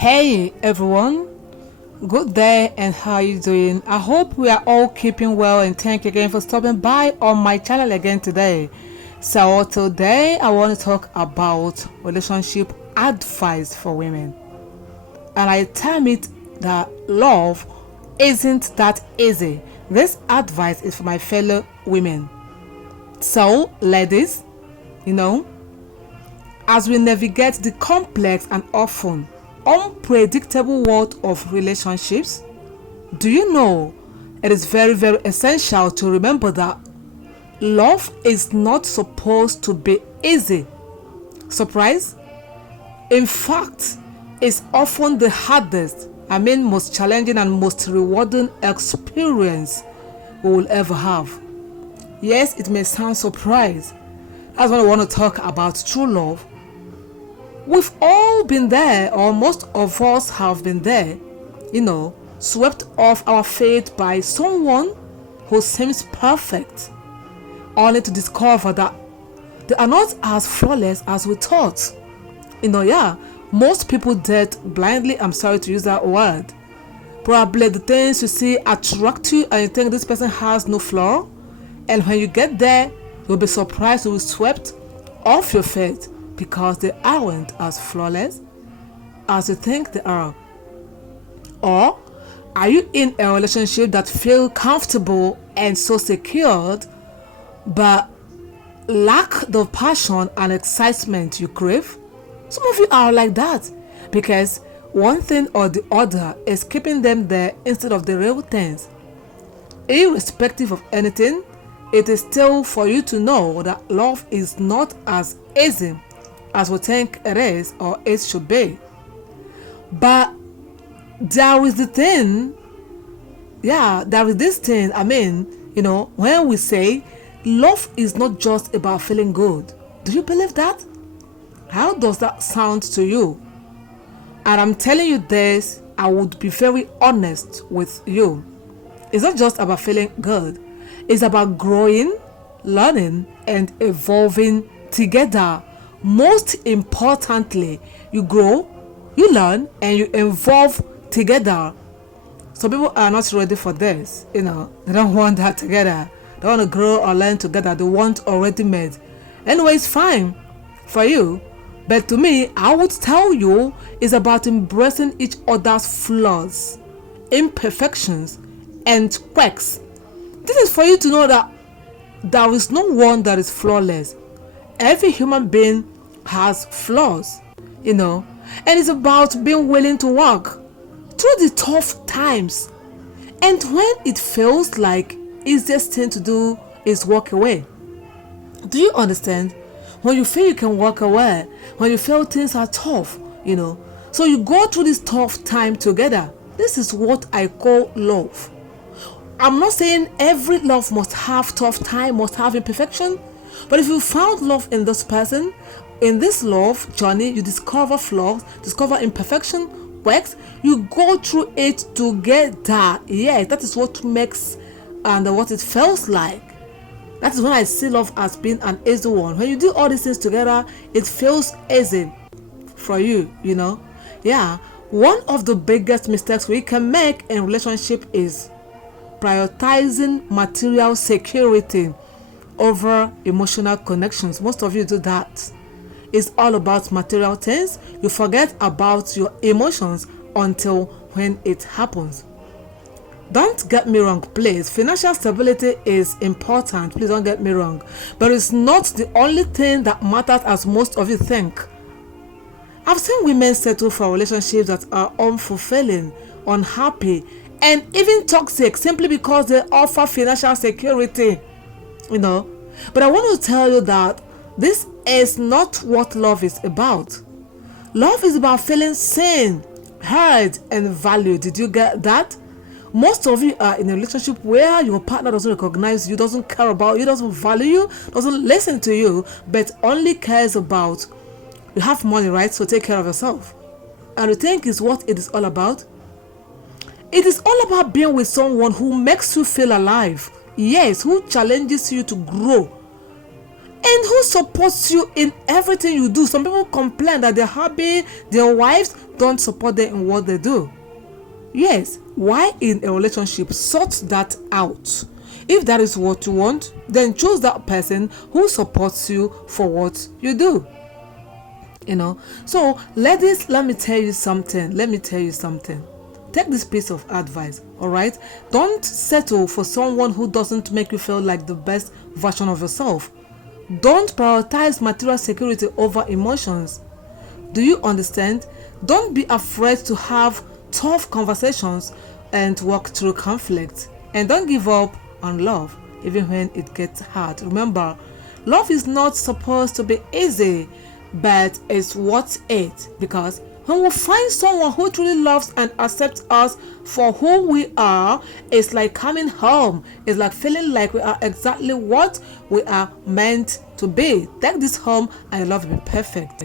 Hey everyone, good day and how you doing? I hope we are all keeping well and thank you again for stopping by on my channel again today. So today I want to talk about relationship advice for women. And I term it that love isn't that easy. This advice is for my fellow women. So ladies, you know, as we navigate the complex and often unpredictable world of relationships, do you know it is very, very essential to remember that love is not supposed to be easy. Surprise? In fact, it's often the hardest, most challenging and most rewarding experience we will ever have. Yes, it may sound surprise. That's what I want to talk about true love. We've all been there, or most of us have been there, swept off our feet by someone who seems perfect, only to discover that they are not as flawless as we thought. Most people date blindly, I'm sorry to use that word. Probably the things you see attract you and you think this person has no flaw, and when you get there, you'll be surprised to be swept off your feet because they aren't as flawless as you think they are. Or are you in a relationship that feels comfortable and so secured but lack the passion and excitement you crave? Some of you are like that because one thing or the other is keeping them there instead of the real things. Irrespective of anything, it is still for you to know that love is not as easy as we think it is or it should be. But there is the thing, there is this thing, when we say love is not just about feeling good. Do you believe that? How does that sound to you? And I'm telling you this, I would be very honest with you. It's not just about feeling good. It's about growing, learning, and evolving together. Most importantly, you grow, you learn, and you evolve together. Some people are not ready for this. They don't want that together. They want to grow or learn together. They want already made. Anyway, it's fine for you. But to me, I would tell you it's about embracing each other's flaws, imperfections, and quirks. This is for you to know that there is no one that is flawless. Every human being has flaws, and it's about being willing to work through the tough times. And when it feels like easiest thing to do is walk away. Do you understand? When you feel you can walk away, when you feel things are tough, so you go through this tough time together. This is what I call love. I'm not saying every love must have tough time, must have imperfection. But if you found love in this person, in this love journey, you discover flaws, discover imperfection, quirks, you go through it together. Yeah, that is what makes and what it feels like. That is when I see love as being an easy one. When you do all these things together, it feels easy for you, One of the biggest mistakes we can make in relationship is prioritizing material security over emotional connections. Most of you do that. It's all about material things. You forget about your emotions until when it happens. Don't get me wrong, please. Financial stability is important. Please don't get me wrong. But it's not the only thing that matters as most of you think. I've seen women settle for relationships that are unfulfilling, unhappy, and even toxic simply because they offer financial security. But I want to tell you that this is not what love is about. Love is about feeling seen, heard, and valued. Did you get that? Most of you are in a relationship where your partner doesn't recognize you, doesn't care about you, doesn't value you, doesn't listen to you, but only cares about you have money, right? So take care of yourself. And you think is what it is all about? It is all about being with someone who makes you feel alive. Yes, who challenges you to grow. and who supports you in everything you do. Some people complain that their hubby, their wives don't support them in what they do. Yes, why in a relationship? Sort that out. If that is what you want, then choose that person who supports you for what you do. So ladies, let me tell you something. Take this piece of advice, all right? Don't settle for someone who doesn't make you feel like the best version of yourself. Don't prioritize material security over emotions. Do you understand? Don't be afraid to have tough conversations and work through conflict. And don't give up on love even when it gets hard. Remember, love is not supposed to be easy, but it's worth it, because when we find someone who truly loves and accepts us for who we are, it's like coming home. It's like feeling like we are exactly what we are meant to be. Take this home and your love will be perfect.